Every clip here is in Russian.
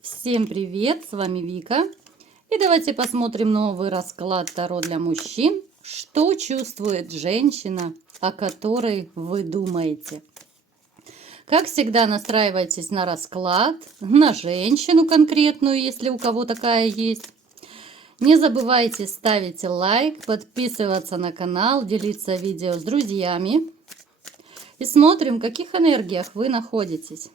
Всем привет, с вами Вика. И давайте посмотрим новый расклад Таро для мужчин. Что чувствует женщина, о которой вы думаете? Как всегда, настраивайтесь на расклад, на женщину конкретную, если у кого такая есть. Не забывайте ставить лайк, подписываться на канал, делиться видео с друзьями. И смотрим, в каких энергиях вы находитесь.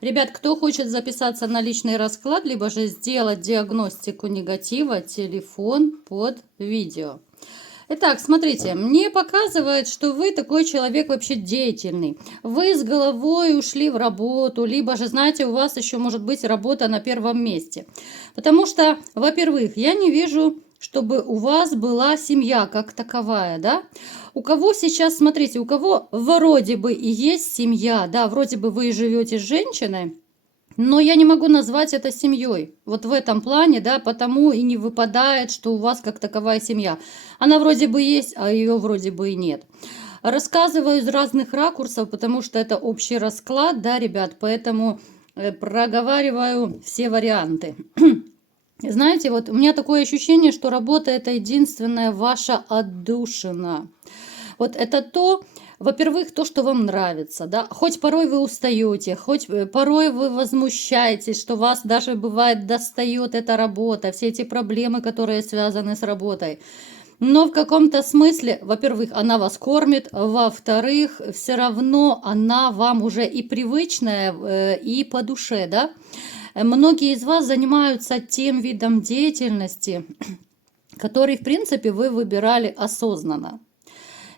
Ребят, кто хочет записаться на личный расклад, либо же сделать диагностику негатива, телефон под видео. Итак, смотрите, мне показывает, что вы такой человек вообще деятельный. Вы с головой ушли в работу, либо же, знаете, у вас еще может быть работа на первом месте. Потому что, во-первых, я не вижу, чтобы у вас была семья как таковая, да? У кого сейчас, смотрите, у кого вроде бы и есть семья, да, вроде бы вы живете с женщиной, но я не могу назвать это семьей. Вот в этом плане, да, потому и не выпадает, что у вас как таковая семья. Она вроде бы есть, а ее вроде бы и нет. Рассказываю из разных ракурсов, потому что это общий расклад, да, ребят, поэтому проговариваю все варианты. Знаете, вот у меня такое ощущение, что работа – это единственная ваша отдушина. Вот это то, во-первых, то, что вам нравится, да, хоть порой вы устаете, хоть порой вы возмущаетесь, что вас даже бывает достает эта работа, все эти проблемы, которые связаны с работой. Но в каком-то смысле, во-первых, она вас кормит, во-вторых, все равно она вам уже и привычная, и по душе, да. Многие из вас занимаются тем видом деятельности, который, в принципе, вы выбирали осознанно.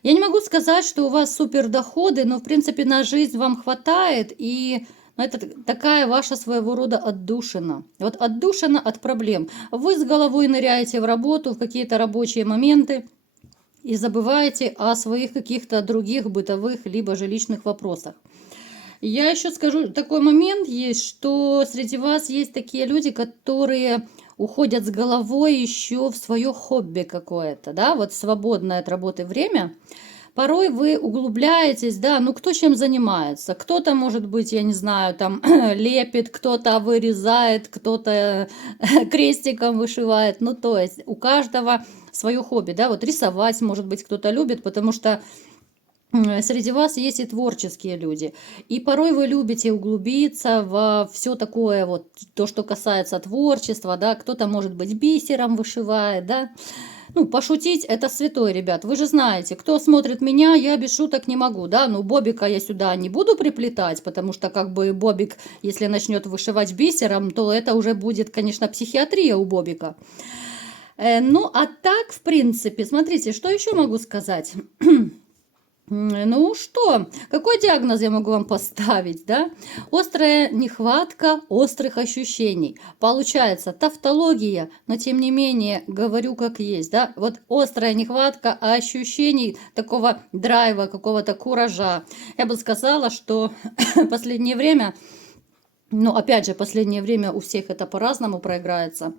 Я не могу сказать, что у вас супер доходы, но в принципе на жизнь вам хватает, и это такая ваша своего рода отдушина. Вот отдушина от проблем. Вы с головой ныряете в работу, в какие-то рабочие моменты и забываете о своих каких-то других бытовых либо же личных вопросах. Я еще скажу, такой момент есть, что среди вас есть такие люди, которые уходят с головой еще в свое хобби какое-то, да, вот свободное от работы время. Порой вы углубляетесь, да, ну кто чем занимается. Кто-то, может быть, я не знаю, там лепит, кто-то вырезает, кто-то крестиком вышивает. Ну, то есть у каждого свое хобби, да, вот рисовать, может быть, кто-то любит, потому что среди вас есть и творческие люди. И порой вы любите углубиться во все такое, вот то, что касается творчества, да, кто-то, может быть, бисером вышивает, да. Ну, пошутить это святое, ребят. Вы же знаете, кто смотрит меня, я без шуток не могу, да. Ну, бобика я сюда не буду приплетать, потому что как бы бобик, если начнет вышивать бисером, то это уже будет, конечно, психиатрия у бобика. Ну, а так, в принципе, смотрите, что еще могу сказать? Ну что, какой диагноз я могу вам поставить, да? Острая нехватка острых ощущений. Получается тавтология, но тем не менее говорю как есть, да? Вот острая нехватка ощущений такого драйва, какого-то куража. Я бы сказала, что последнее время, ну опять же, последнее время у всех это по-разному проиграется.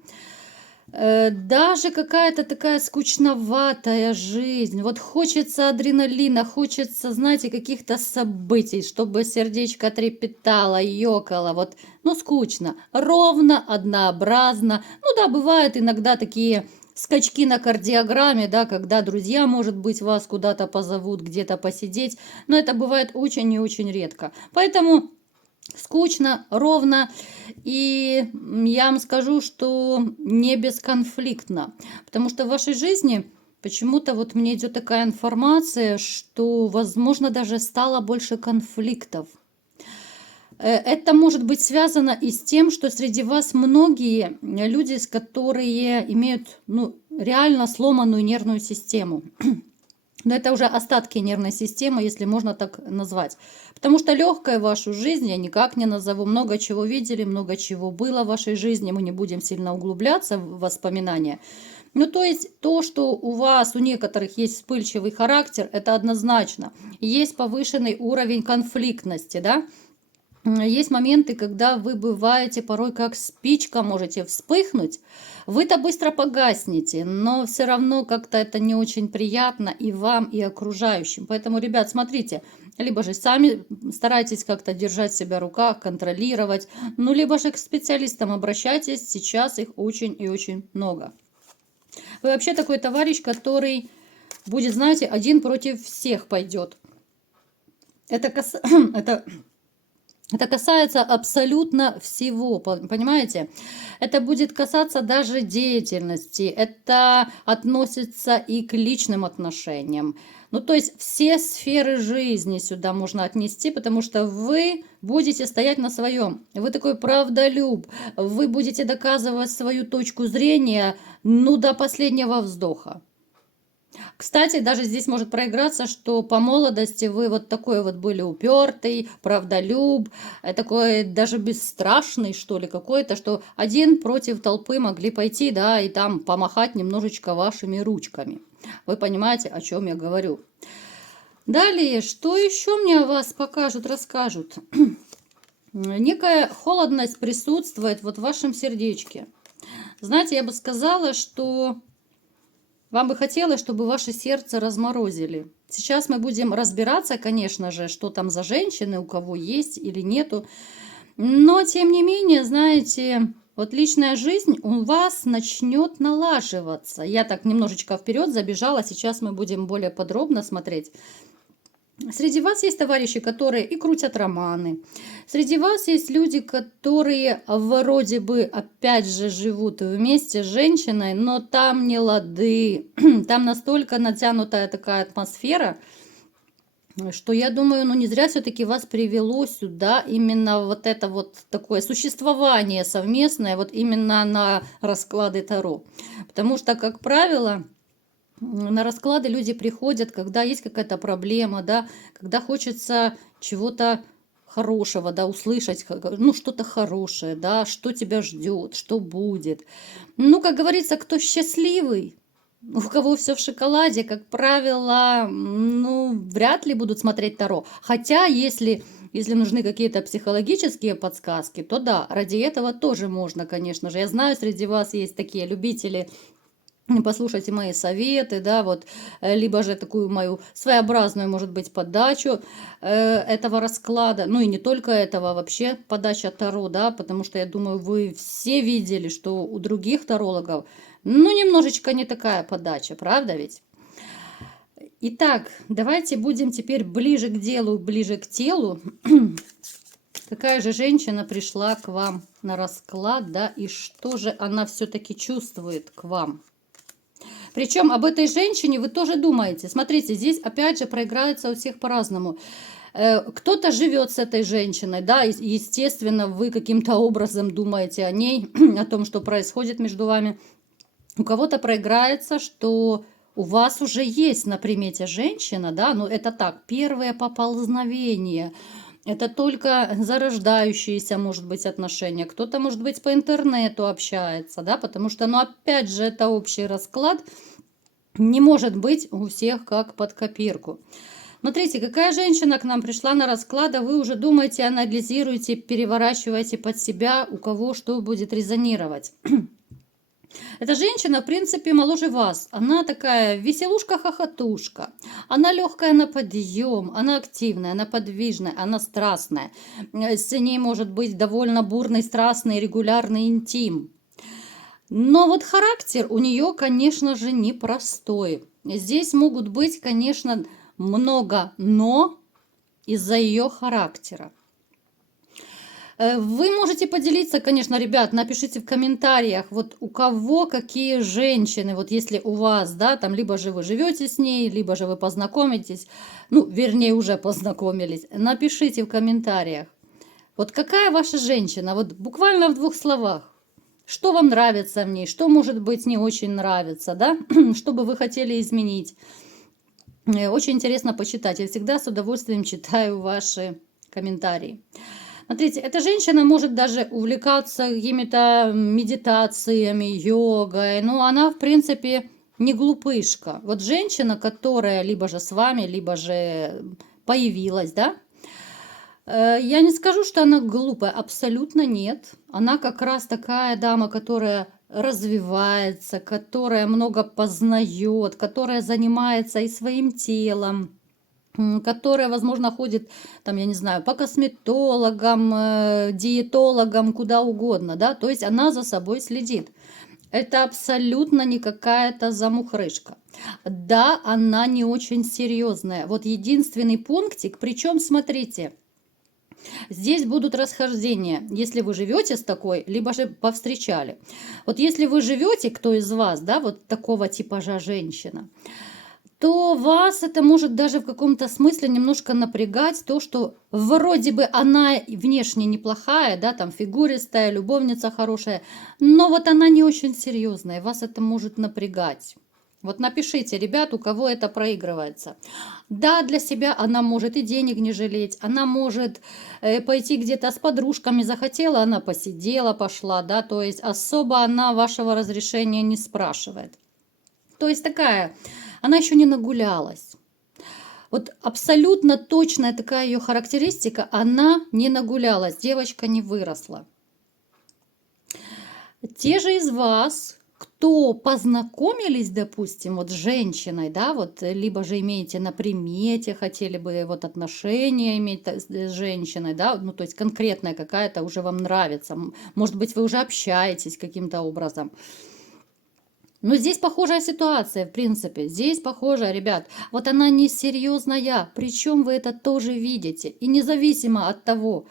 Даже какая-то такая скучноватая жизнь. Вот хочется адреналина, хочется, знаете, каких-то событий, чтобы сердечко трепетало, ёкало. Вот, ну, скучно. Ровно, однообразно. Ну да, бывают иногда такие скачки на кардиограмме, да, когда друзья, может быть, вас куда-то позовут, где-то посидеть. Но это бывает очень и очень редко. Поэтому скучно, ровно, и я вам скажу, что не бесконфликтно, потому что в вашей жизни почему-то вот мне идет такая информация, что, возможно, даже стало больше конфликтов. Это может быть связано и с тем, что среди вас многие люди, которые имеют, ну, реально сломанную нервную систему. Но это уже остатки нервной системы, если можно так назвать. Потому что легкая вашу жизнь я никак не назову. Много чего видели, много чего было в вашей жизни. Мы не будем сильно углубляться в воспоминания. Ну, то есть то, что у вас, у некоторых есть вспыльчивый характер, это однозначно. Есть повышенный уровень конфликтности, да. Есть моменты, когда вы бываете порой как спичка, можете вспыхнуть. Вы-то быстро погаснете, но все равно как-то это не очень приятно и вам, и окружающим. Поэтому, ребят, смотрите, либо же сами старайтесь как-то держать себя в руках, контролировать, ну, либо же к специалистам обращайтесь, сейчас их очень и очень много. Вы вообще такой товарищ, который будет, знаете, один против всех пойдет. Это, это касается абсолютно всего, понимаете? Это будет касаться даже деятельности, это относится и к личным отношениям. Ну, то есть все сферы жизни сюда можно отнести, потому что вы будете стоять на своем. Вы такой правдолюб, вы будете доказывать свою точку зрения, ну, до последнего вздоха. Кстати, даже здесь может проиграться, что по молодости вы вот такой вот были упертый, правдолюб, такой даже бесстрашный, что ли, какой-то, что один против толпы могли пойти, да, и там помахать немножечко вашими ручками. Вы понимаете, о чем я говорю. Далее, что еще мне о вас покажут, расскажут? Некая холодность присутствует вот в вашем сердечке. Знаете, я бы сказала, что вам бы хотелось, чтобы ваше сердце разморозили. Сейчас мы будем разбираться, конечно же, что там за женщины, у кого есть или нету. Но, тем не менее, знаете, вот личная жизнь у вас начнет налаживаться. Я так немножечко вперед забежала, сейчас мы будем более подробно смотреть. Среди вас есть товарищи, которые и крутят романы. Среди вас есть люди, которые вроде бы опять же живут вместе с женщиной, но там не лады. Там настолько натянутая такая атмосфера, что я думаю, ну не зря все-таки вас привело сюда именно вот это вот такое существование совместное, вот именно на расклады Таро. Потому что, как правило, на расклады люди приходят, когда есть какая-то проблема, да, когда хочется чего-то хорошего, да, услышать, ну, что-то хорошее, да, что тебя ждет, что будет. Ну, как говорится, кто счастливый, у кого все в шоколаде, как правило, ну, вряд ли будут смотреть Таро. Хотя, если нужны какие-то психологические подсказки, то да, ради этого тоже можно, конечно же. Я знаю, среди вас есть такие любители. Послушайте мои советы, да, вот, либо же такую мою своеобразную, может быть, подачу этого расклада, ну и не только этого, вообще подача Таро, да, потому что я думаю, вы все видели, что у других тарологов, ну, немножечко не такая подача, правда ведь? Итак, давайте будем теперь ближе к делу, ближе к телу. Какая же женщина пришла к вам на расклад, да, и что же она все-таки чувствует к вам? Причем об этой женщине вы тоже думаете. Смотрите, здесь опять же проиграется у всех по-разному. Кто-то живет с этой женщиной, да, естественно, вы каким-то образом думаете о ней, о том, что происходит между вами. У кого-то проиграется, что у вас уже есть на примете женщина, да, но это так, первое поползновение. Это только зарождающиеся, может быть, отношения. Кто-то, может быть, по интернету общается, да, потому что, ну, опять же, это общий расклад. Не может быть у всех как под копирку. Смотрите, какая женщина к нам пришла на расклад, а вы уже думаете, анализируете, переворачиваете под себя, у кого что будет резонировать. Эта женщина, в принципе, моложе вас. Она такая веселушка-хохотушка. Она легкая на подъем, она активная, она подвижная, она страстная. С ней может быть довольно бурный, страстный, регулярный интим. Но вот характер у нее, конечно же, непростой. Здесь могут быть, конечно, много «но» из-за ее характера. Вы можете поделиться, конечно, ребят, напишите в комментариях, вот у кого какие женщины, вот если у вас, да, там либо же вы живете с ней, либо же вы познакомитесь, ну, вернее, уже познакомились, напишите в комментариях, вот какая ваша женщина, вот буквально в 2 словах, что вам нравится в ней, что, может быть, не очень нравится, да, что бы вы хотели изменить. Очень интересно почитать, я всегда с удовольствием читаю ваши комментарии. Смотрите, эта женщина может даже увлекаться какими-то медитациями, йогой. Но она, в принципе, не глупышка. Вот женщина, которая либо же с вами, либо же появилась, да, я не скажу, что она глупая, абсолютно нет. Она как раз такая дама, которая развивается, которая много познает, которая занимается и своим телом, которая, возможно, ходит, там, я не знаю, по косметологам, диетологам, куда угодно, да, то есть она за собой следит. Это абсолютно не какая-то замухрышка. Да, она не очень серьезная. Вот единственный пунктик, причем, смотрите, здесь будут расхождения, если вы живете с такой, либо же повстречали. Вот если вы живете, кто из вас, да, вот такого типажа женщина, то вас это может даже в каком-то смысле немножко напрягать, то, что вроде бы она внешне неплохая, да, там фигуристая, любовница хорошая, но вот она не очень серьезная, вас это может напрягать. Вот напишите, ребят, у кого это проигрывается. Да, для себя она может и денег не жалеть, она может пойти где-то с подружками, захотела, она посидела, пошла, да, то есть особо она вашего разрешения не спрашивает. То есть такая, она еще не нагулялась. Вот абсолютно точная такая ее характеристика, она не нагулялась, девочка не выросла. Те же из вас, кто познакомились, допустим, вот с женщиной, да, вот, либо же имеете на примете, хотели бы вот отношения иметь с женщиной, да, ну, то есть конкретная какая-то уже вам нравится, может быть, вы уже общаетесь каким-то образом. Но здесь похожая ситуация, в принципе. Здесь похожая, ребят. Вот она несерьезная. Причем вы это тоже видите. И независимо от того,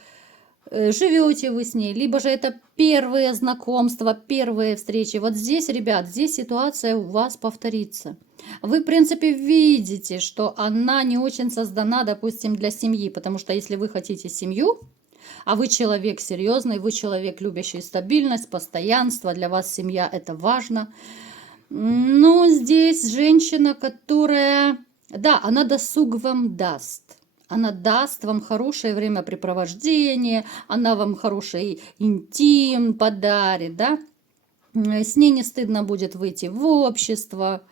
живете вы с ней, либо же это первые знакомства, первые встречи. Вот здесь, ребят, здесь ситуация у вас повторится. Вы, в принципе, видите, что она не очень создана, допустим, для семьи. Потому что если вы хотите семью, а вы человек серьезный, вы человек, любящий стабильность, постоянство, для вас семья это важно. Ну, здесь женщина, которая, да, она досуг вам даст. Она даст вам хорошее времяпрепровождение, она вам хороший интим подарит, да. С ней не стыдно будет выйти в общество.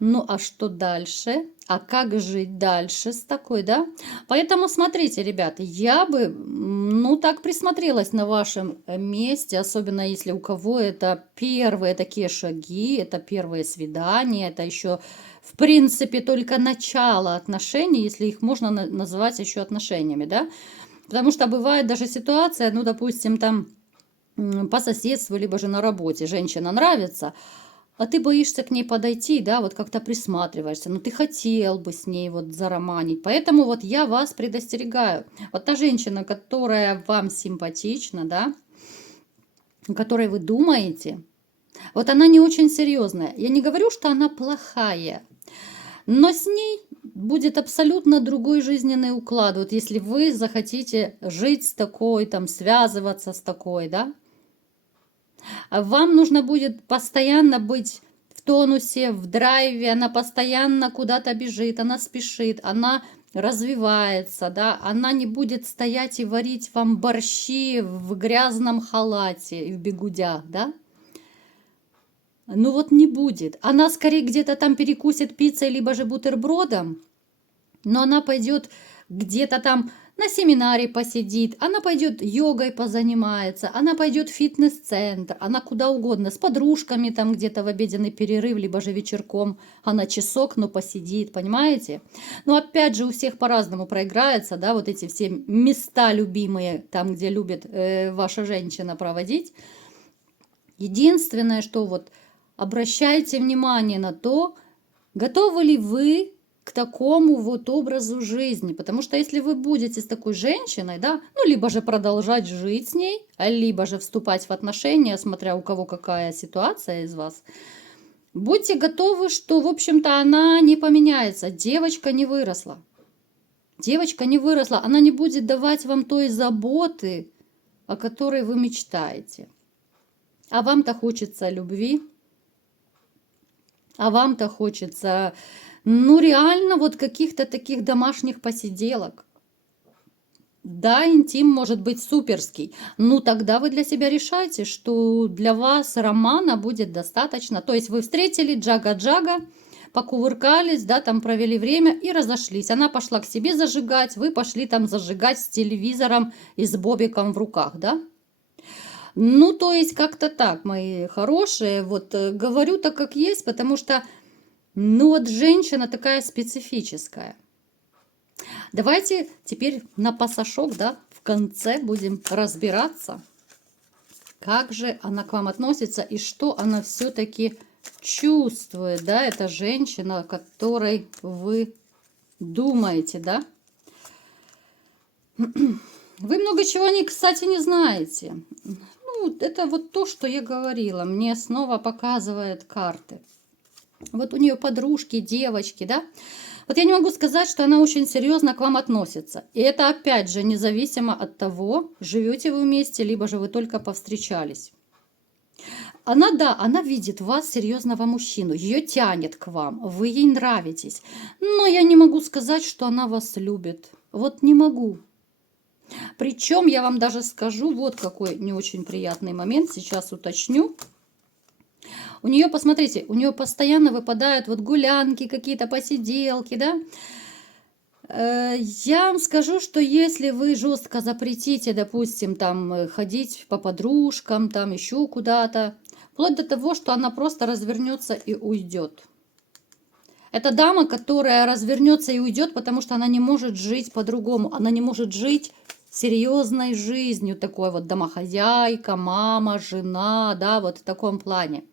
Ну, а что дальше? А как жить дальше с такой, да? Поэтому смотрите, ребята, я бы, ну, так присмотрелась на вашем месте, особенно если у кого это первые такие шаги, это первые свидания, это еще, в принципе, только начало отношений, если их можно называть еще отношениями, да? Потому что бывает даже ситуация, ну, допустим, там по соседству, либо же на работе женщина нравится, а ты боишься к ней подойти, да, вот как-то присматриваешься, ну ты хотел бы с ней вот зароманить. Поэтому вот я вас предостерегаю. Вот та женщина, которая вам симпатична, да, о которой вы думаете, вот она не очень серьезная. Я не говорю, что она плохая, но с ней будет абсолютно другой жизненный уклад. Вот если вы захотите жить с такой, там, связываться с такой, да, вам нужно будет постоянно быть в тонусе, в драйве, она постоянно куда-то бежит, она спешит, она развивается, да, она не будет стоять и варить вам борщи в грязном халате и в бегудях, да. Ну вот не будет. Она скорее где-то там перекусит пиццей, либо же бутербродом, но она пойдет где-то там на семинаре посидит, она пойдет йогой позанимается, она пойдет в фитнес-центр, она куда угодно, с подружками там где-то в обеденный перерыв, либо же вечерком она часок, но посидит, понимаете? Но опять же у всех по-разному проиграется, да, вот эти все места любимые, там, где любит ваша женщина проводить. Единственное, что вот обращайте внимание на то, готовы ли вы к такому вот образу жизни. Потому что если вы будете с такой женщиной, да, ну, либо же продолжать жить с ней, либо же вступать в отношения, смотря у кого какая ситуация из вас, будьте готовы, что, в общем-то, она не поменяется. Девочка не выросла. Девочка не выросла. Она не будет давать вам той заботы, о которой вы мечтаете. А вам-то хочется любви, а вам-то хочется, ну, реально вот каких-то таких домашних посиделок. Да, интим может быть суперский, ну тогда вы для себя решайте, что для вас романа будет достаточно. То есть вы встретили джага-джага, покувыркались, да, там провели время и разошлись. Она пошла к себе зажигать, вы пошли там зажигать с телевизором и с бобиком в руках, да? Ну, то есть как-то так, мои хорошие, вот говорю так, как есть, потому что, ну, вот женщина такая специфическая. Давайте теперь на пасашок, да, в конце будем разбираться, как же она к вам относится и что она все-таки чувствует, да, эта женщина, о которой вы думаете, да. Вы много чего, кстати, не знаете. Ну, это вот то, что я говорила. Мне снова показывают карты. Вот у нее подружки, девочки, да. Вот я не могу сказать, что она очень серьезно к вам относится. И это опять же независимо от того, живете вы вместе, либо же вы только повстречались. Она, да, она видит вас, серьезного мужчину, ее тянет к вам, вы ей нравитесь. Но я не могу сказать, что она вас любит. Вот не могу. Причем я вам даже скажу, вот какой не очень приятный момент, сейчас уточню. У нее, посмотрите, у нее постоянно выпадают вот гулянки, какие-то посиделки, да. Я вам скажу, что если вы жестко запретите, допустим, там ходить по подружкам, там еще куда-то, вплоть до того, что она просто развернется и уйдет. Это дама, которая развернется и уйдет, потому что она не может жить по-другому. Она не может жить серьезной жизнью, такой вот домохозяйка, мама, жена, да, вот в таком плане.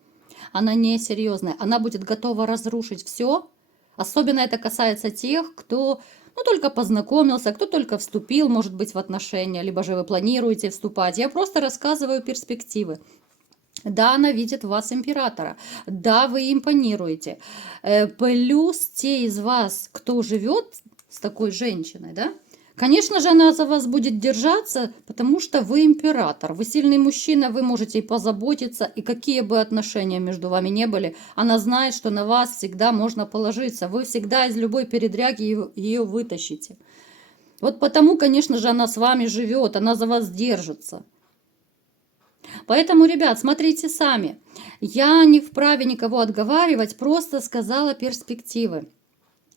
Она не серьезная, она будет готова разрушить все. Особенно это касается тех, кто, ну, только познакомился, кто только вступил, может быть, в отношения, либо же вы планируете вступать. Я просто рассказываю перспективы. Да, она видит в вас императора. Да, вы импонируете. Плюс те из вас, кто живет с такой женщиной, да, конечно же, она за вас будет держаться, потому что вы император. Вы сильный мужчина, вы можете и позаботиться, и какие бы отношения между вами не были, она знает, что на вас всегда можно положиться. Вы всегда из любой передряги ее вытащите. Вот потому, конечно же, она с вами живет, она за вас держится. Поэтому, ребят, смотрите сами. Я не вправе никого отговаривать, просто сказала перспективы.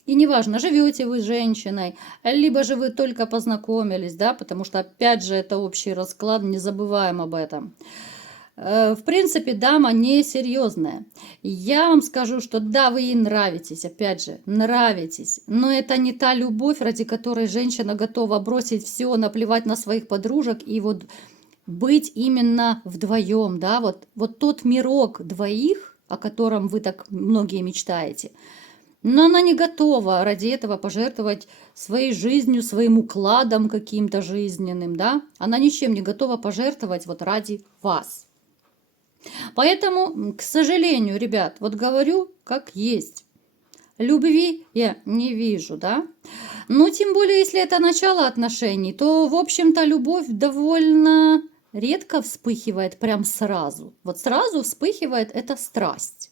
И неважно, живете вы с женщиной, либо же вы только познакомились, да, потому что, опять же, это общий расклад, не забываем об этом. В принципе, дама несерьезная. Я вам скажу, что да, вы ей нравитесь, опять же, нравитесь, но это не та любовь, ради которой женщина готова бросить все, наплевать на своих подружек и вот быть именно вдвоем, да, вот тот мирок двоих, о котором вы так многие мечтаете. Но она не готова ради этого пожертвовать своей жизнью, своим укладом каким-то жизненным, да. Она ничем не готова пожертвовать вот ради вас. Поэтому, к сожалению, ребят, вот говорю, как есть. Любви я не вижу, да. Но тем более, если это начало отношений, то, в общем-то, любовь довольно редко вспыхивает прям сразу. Вот сразу вспыхивает эта страсть.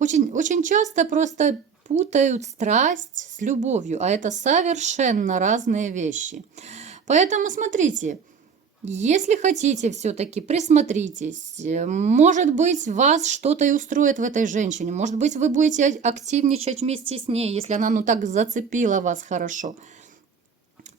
Очень, очень часто просто путают страсть с любовью, а это совершенно разные вещи. Поэтому смотрите, если хотите все-таки, присмотритесь. Может быть, вас что-то и устроит в этой женщине. Может быть, вы будете активничать вместе с ней, если она ну так зацепила вас хорошо.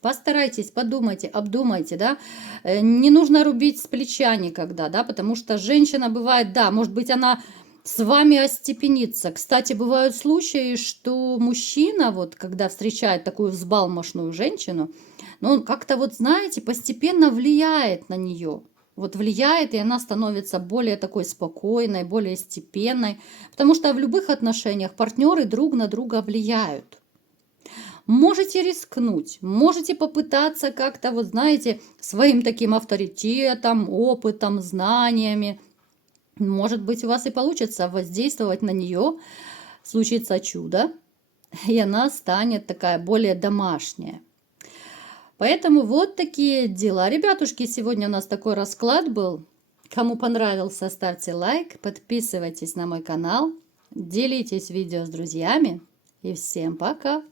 Постарайтесь, подумайте, обдумайте, да. Не нужно рубить с плеча никогда, да, потому что женщина бывает, да, может быть, она с вами остепенится. Кстати, бывают случаи, что мужчина, вот, когда встречает такую взбалмошную женщину, но он как-то, вот, знаете, постепенно влияет на нее. Вот влияет, и она становится более такой спокойной, более степенной. Потому что в любых отношениях партнеры друг на друга влияют. Можете рискнуть, можете попытаться как-то, вот знаете, своим таким авторитетом, опытом, знаниями. Может быть, у вас и получится воздействовать на нее, случится чудо, и она станет такая более домашняя. Поэтому вот такие дела. Ребятушки, сегодня у нас такой расклад был. Кому понравился, ставьте лайк, подписывайтесь на мой канал, делитесь видео с друзьями. И всем пока!